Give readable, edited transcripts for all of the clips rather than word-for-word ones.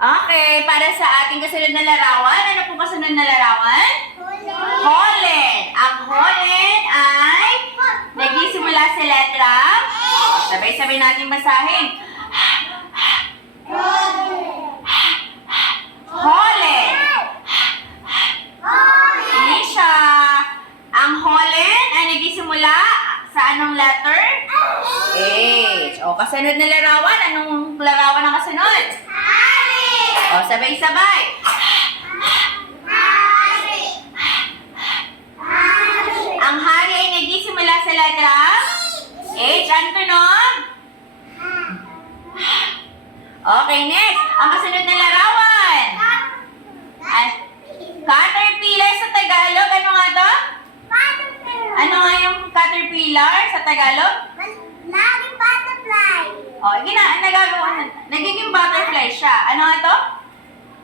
Okay, para sa ating kasunod na larawan, ano po kasunod na larawan? Holen. Ang holen ay nagsisimula sa letra. Sabay-sabay natin basahin. Holen. Hindi siya. Ang holen ay nagsisimula sa anong letter? H. O, kasunod na larawan. Anong larawan ang kasunod? O, sabay-sabay. Ang hari ay nagsisimula sa letra H. Ano tunog? Okay, next. Ang kasunod na larawan. Caterpillar sa Tagalog. Ano nga to? Ano nga yung caterpillar sa Tagalog? Laging butterfly. O, nagiging butterfly siya. Ano nga to?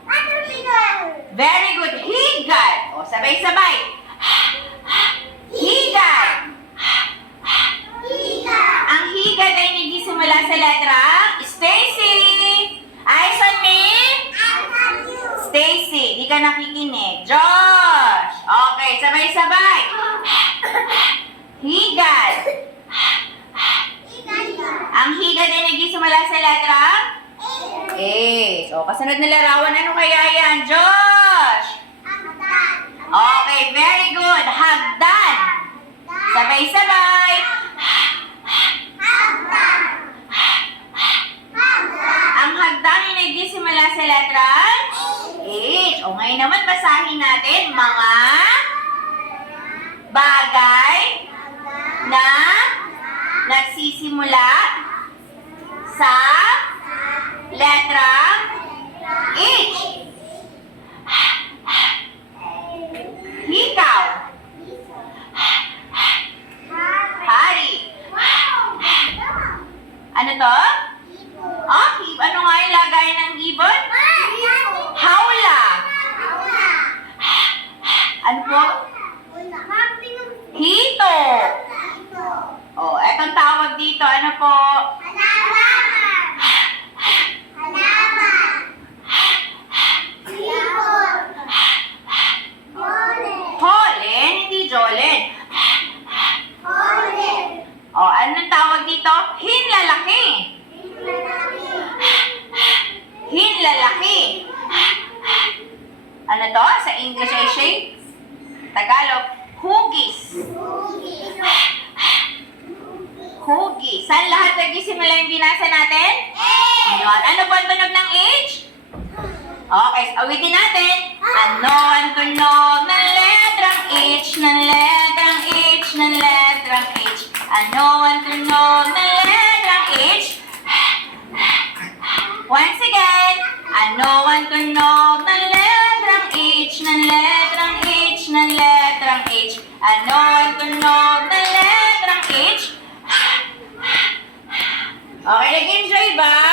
Caterpillar. Very good. Higad. O, sabay-sabay. Higad. Higa. Ang higad ay nagsisimula sa letra Stacy. Eyes on me. I love you. Stacy. Di ka nakikinig. Josh. Okay, sabay-sabay. Higad. Higa. Ang higad ay nagsisimula sa letra A. So, kasunod na larawan. Ano kaya yan? Josh. Hagdan. Okay, very good. Hagdan. Sabay-sabay. Hagdan. Hagdan. Ang hagdan ay nagsisimula sa letra H. O, ngayon naman basahin natin mga bagay na nagsisimula sa letra H. Hikaw. Hari. Ano to? Oh, ano nga yung lagay ng ibon? Hawla. Ano po? Hito. Oh, etong tawag dito. Ano po? Holen, hindi Jolen. Oh, anong tawag dito? Hinlalaki. Hinlalaki. Ano to? Sa English ay shake? Tagalog, hugis. Hugis. Saan lahat nagsisimula yung binasa natin? Yun. Ano po ang tunog ng H? Okay, awitin natin. Ano ang tunog ng letrang H? Ng letrang H? Ng letrang H? Ano ang tunog ng letrang H? Once again. Ano ang tunog ng letrang H? Ng letrang H? Ng letrang H? Ano ang tunog ng letrang H? Okay, nag-enjoy ba?